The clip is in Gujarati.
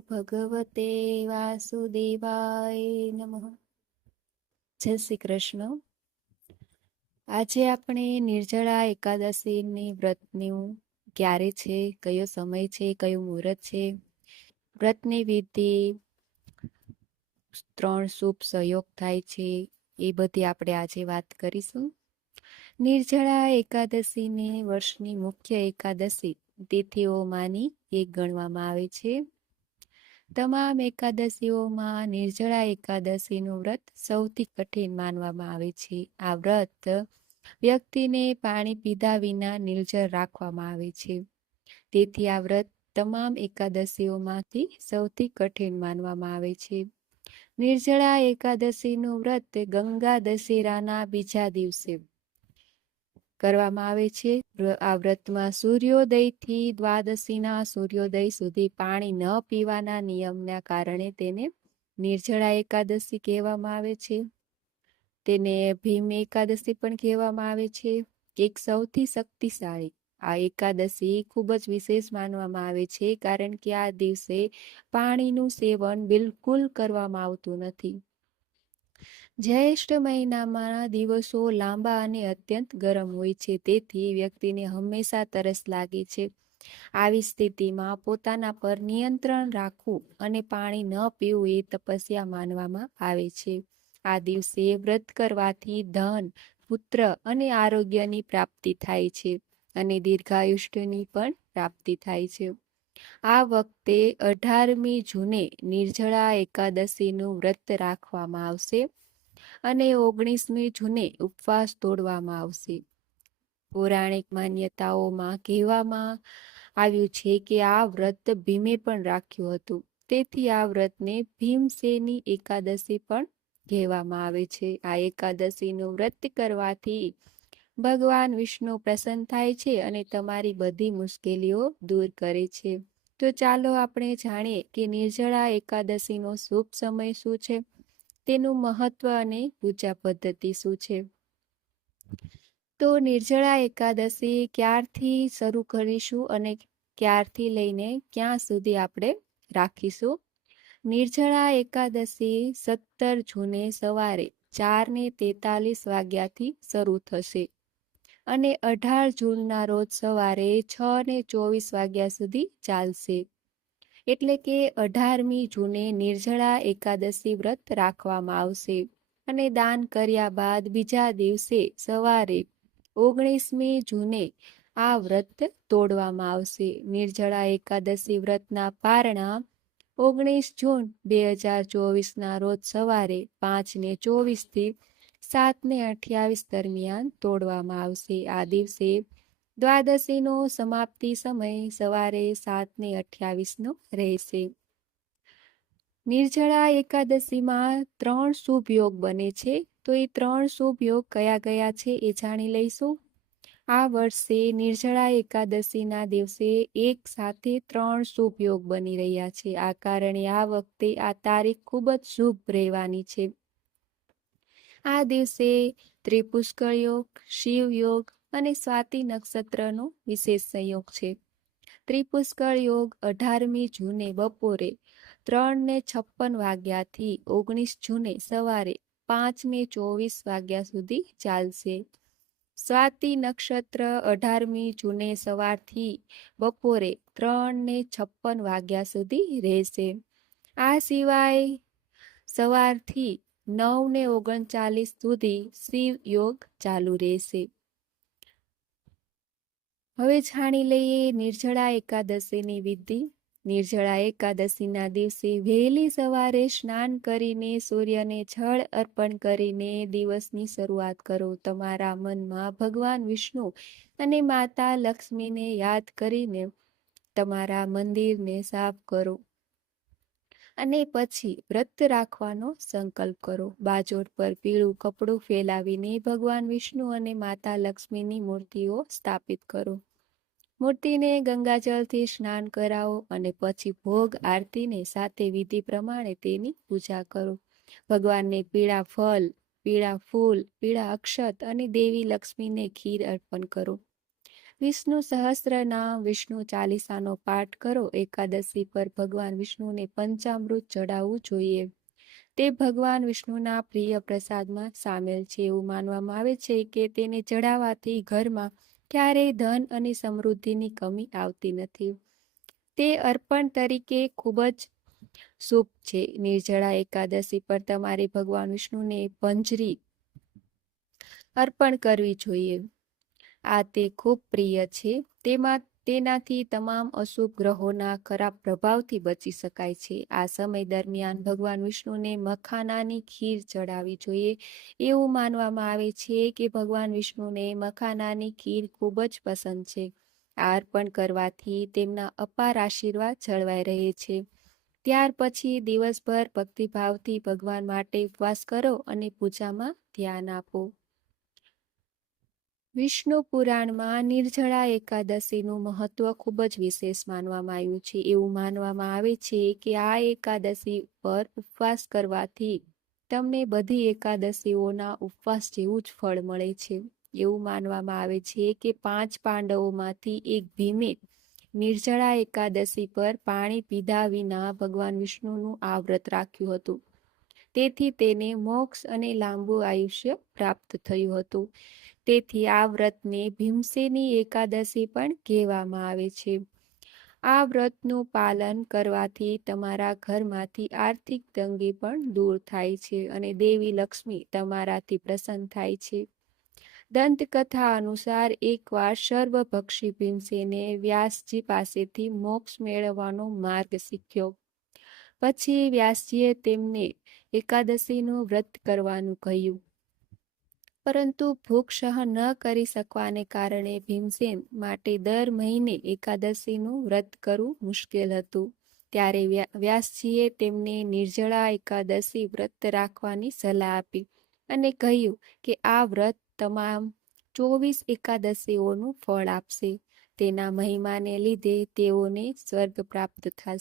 ભગવતે વાસુદેવાય નમઃ જય શ્રી કૃષ્ણ આજે આપણે નિર્જળા એકાદશીની વ્રતનું ક્યારે છે, કયો સમય છે, કયું મુહૂર્ત છે, વ્રતની વિધિ, ત્રણ શુભ સહયોગ થાય છે, એ બધી આપણે આજે વાત કરીશું. નિર્જળા એકાદશીને વર્ષની મુખ્ય એકાદશી તિથિઓમાંની એક ગણવામાં આવે છે. તમામ એકાદશીઓમાં નિર્જળા એકાદશીનું વ્રત સૌથી કઠિન માનવામાં આવે છે. આ વ્રત વ્યક્તિને પાણી પીધા વિના નિર્જળ રાખવામાં આવે છે. તેથી આ વ્રત તમામ એકાદશીઓમાંથી સૌથી કઠિન માનવામાં આવે છે. નિર્જળા એકાદશીનું વ્રત ગંગા દશેરાના બીજા દિવસે કરવામાં આવે છે. આ વ્રતમાં સૂર્યોદયથી દ્વાદશીના સૂર્યોદય સુધી પાણી ન પીવાના નિયમના કારણે તેને નિર્જળા એકાદશી કહેવામાં આવે છે. તેને ભીમ એકાદશી પણ કહેવામાં આવે છે. એક સૌથી શક્તિશાળી. આ એકાદશી ખૂબ જ વિશેષ માનવામાં આવે છે, કારણ કે આ દિવસે પાણીનું સેવન બિલકુલ કરવામાં આવતું નથી. જ્યેષ્ઠ મહિનામાં દિવસો લાંબા અને અત્યંત ગરમ હોય છે. તેથી વ્યક્તિને હંમેશા તરસ લાગે છે. આવી સ્થિતિમાં પોતાના પર નિયંત્રણ રાખવું અને પાણી ન પીવું એ તપસ્યા માનવામાં આવે છે. આ દિવસે વ્રત કરવાથી ધન, પુત્ર અને આરોગ્યની પ્રાપ્તિ થાય છે અને દીર્ઘાયુષ્યની પણ પ્રાપ્તિ થાય છે. આ વખતે અઢારમી જૂને નિર્જળા એકાદશીનું વ્રત રાખવામાં આવશે. અને ઓગણીસમી જૂને ઉપવાસ તોડવામાં આવશે. પૌરાણિક માન્યતાઓમાં કહેવામાં આવ્યું છે કે આ વ્રત ભીમે પણ રાખ્યું હતું. તેથી આ વ્રતને ભીમસેની એકાદશી પણ કહેવામાં આવે છે. આ એકાદશીનું વ્રત કરવાથી ભગવાન વિષ્ણુ પ્રસન્ન થાય છે અને તમારી બધી મુશ્કેલીઓ દૂર કરે છે. તો ચાલો આપણે જાણીએ કે નિર્જળા એકાદશીનો શુભ સમય શું છે? તેનું મહત્વ અને પૂજા પદ્ધતિ શું છે? તો નિર્જળા એકાદશી ક્યારથી શરૂ કરીશું અને ક્યારથી લઈને ક્યાં સુધી આપણે રાખીશું? નિર્જળા એકાદશી સત્તર જૂને સવારે ચાર ને તેતાલીસ વાગ્યાથી શરૂ થશે અને અઢાર જૂનના રોજ સવારે છ ને ચોવીસ વાગ્યા સુધી ચાલશે. એટલે કે અઢારમી જૂને નિર્જળા એકાદશી વ્રત રાખવામાં આવશે અને દાન કર્યા બાદ બીજા દિવસે સવારે ઓગણીસમી જૂને આ વ્રત તોડવામાં આવશે. નિર્જળા એકાદશી વ્રતના પારણા ઓગણીસ જૂન બે હજાર ચોવીસના રોજ સવારે પાંચ ને ચોવીસથી સાત ને અઠ્યાવીસ દરમિયાન તોડવામાં આવશે. આ દિવસે દ્વાદશીનો સમાપ્તિ સમય સવારે સાત ને અઠ્યાવીસનો રહેશે. નિર્જળા એકાદશીમાં ત્રણ શુભ યોગ બને છે. તો એ ત્રણ શુભ યોગ કયા કયા છે એ જાણી લઈશું. આ વર્ષે નિર્જળા એકાદશીના દિવસે એક સાથે ત્રણ શુભ યોગ બની રહ્યા છે. આ કારણે આ વખતે આ તારીખ ખૂબ જ શુભ રહેવાની છે. આ દિવસે ત્રિપુષ્કળ યોગ, શિવ યોગ અને સ્વાતિ નક્ષત્રનો વિશેષ સંયોગ છે. ત્રિપુષ્કળ યોગ અઢારમી જૂને બપોરે ત્રણ ને છપ્પન વાગ્યાથી ઓગણીસ જૂને સવારે પાંચ ને ચોવીસ વાગ્યા સુધી ચાલશે. સ્વાતિ નક્ષત્ર અઢારમી જૂને સવારથી બપોરે ત્રણ ને છપ્પન વાગ્યા સુધી રહેશે. આ સિવાય સવારથી નવ ને ઓગણચાલીસ સુધી શિવ યોગ ચાલુ રહેશે. હવે જાણી લઈએ નિર્જળા એકાદશીની વિધિ. નિર્જળા એકાદશીના દિવસે વહેલી સવારે સ્નાન કરીને સૂર્યને જળ અર્પણ કરીને દિવસની શરૂઆત કરો. તમારા મનમાં ભગવાન વિષ્ણુ અને માતા લક્ષ્મીને યાદ કરીને તમારા મંદિરને સાફ કરો. અને પછી વ્રત રાખવાનો સંકલ્પ કરો. બાજોટ પર પીળું કપડું ફેલાવીને ભગવાન વિષ્ણુ અને માતા લક્ષ્મીની મૂર્તિઓ સ્થાપિત કરો. મૂર્તિને ગંગાજળથી સ્નાન કરાવો અને પછી ભોગ આરતીને સાથે વિધિ પ્રમાણે તેની પૂજા કરો. ભગવાનને પીળા ફળ પીળા ફૂલ, પીળા અક્ષત અને દેવી લક્ષ્મીને ખીર અર્પણ કરો. વિષ્ણુ સહસ્ત્ર નામ વિષ્ણુ ચાલીસાનો પાઠ કરો. એકાદશી પર ભગવાન વિષ્ણુને પંચામૃત ચડાવવું જોઈએ. તે ભગવાન વિષ્ણુના પ્રિય પ્રસાદમાં સામેલ છે. એવું માનવામાં આવે છે કે તેને ચડાવવાથી ઘરમાં ક્યારેય ધન અને સમૃદ્ધિની કમી આવતી નથી. તે અર્પણ તરીકે ખૂબ જ શુભ છે. નિર્જળા એકાદશી પર તમારે ભગવાન વિષ્ણુને પંજરી અર્પણ કરવી જોઈએ. આ તે ખૂબ પ્રિય છે. તેમાં, તેનાથી તમામ અશુભ ગ્રહોના ખરાબ પ્રભાવથી બચી શકાય છે. આ સમય દરમિયાન ભગવાન વિષ્ણુને મખાનાની ખીર ચડાવવી જોઈએ. એવું માનવામાં આવે છે કે ભગવાન વિષ્ણુને મખાનાની ખીર ખૂબ જ પસંદ છે. આ અર્પણ કરવાથી તેમના અપાર આશીર્વાદ જળવાઈ રહે છે. ત્યાર પછી દિવસભર ભક્તિભાવથી ભગવાન માટે ઉપવાસ કરો અને પૂજામાં ધ્યાન આપો. વિષ્ણુ પુરાણમાં નિર્જળા એકાદશીનું મહત્વ ખૂબ જ વિશેષ માનવામાં આવ્યું છે. એવું માનવામાં આવે છે કે આ એકાદશી પર ઉપવાસ કરવાથી તમને બધી એકાદશીઓના ઉપવાસ જેવું જ ફળ મળે છે. એવું માનવામાં આવે છે કે પાંચ પાંડવોમાંથી એક ભીમે નિર્જળા એકાદશી પર પાણી પીધા વિના ભગવાન વિષ્ણુનું આ વ્રત રાખ્યું હતું. તેથી તેને મોક્ષ અને લાંબુ આયુષ્ય પ્રાપ્ત થયું હતું. તેથી આ વ્રતને ભીમસેની એકાદશી પણ કહેવામાં આવે છે. આ વ્રતનું પાલન કરવાથી તમારા ઘરમાંથી આર્થિક તંગી પણ દૂર થાય છે અને દેવી લક્ષ્મી તમારાથી પ્રસન્ન થાય છે. દંતકથા અનુસાર એકવાર સર્વભક્ષી ભીમસેને વ્યાસજી પાસેથી મોક્ષ મેળવવાનો માર્ગ શીખ્યો. પછી વ્યાસજીએ તેમને એકાદશીનું વ્રત કરવાનું કહ્યું. પરંતુ ભૂખ સહન ન કરી શકવાને કારણે ભીમસેન માટે દર મહિને એકાદશીનું વ્રત કરવું મુશ્કેલ હતું. ત્યારે વ્યાસજીએ તેમને નિર્જળા એકાદશી વ્રત રાખવાની સલાહ આપી અને કહ્યું કે આ વ્રત તમામ ચોવીસ એકાદશીઓનું ફળ આપશે. તેના મહિમાને લીધે તેઓને સ્વર્ગ પ્રાપ્ત થશે.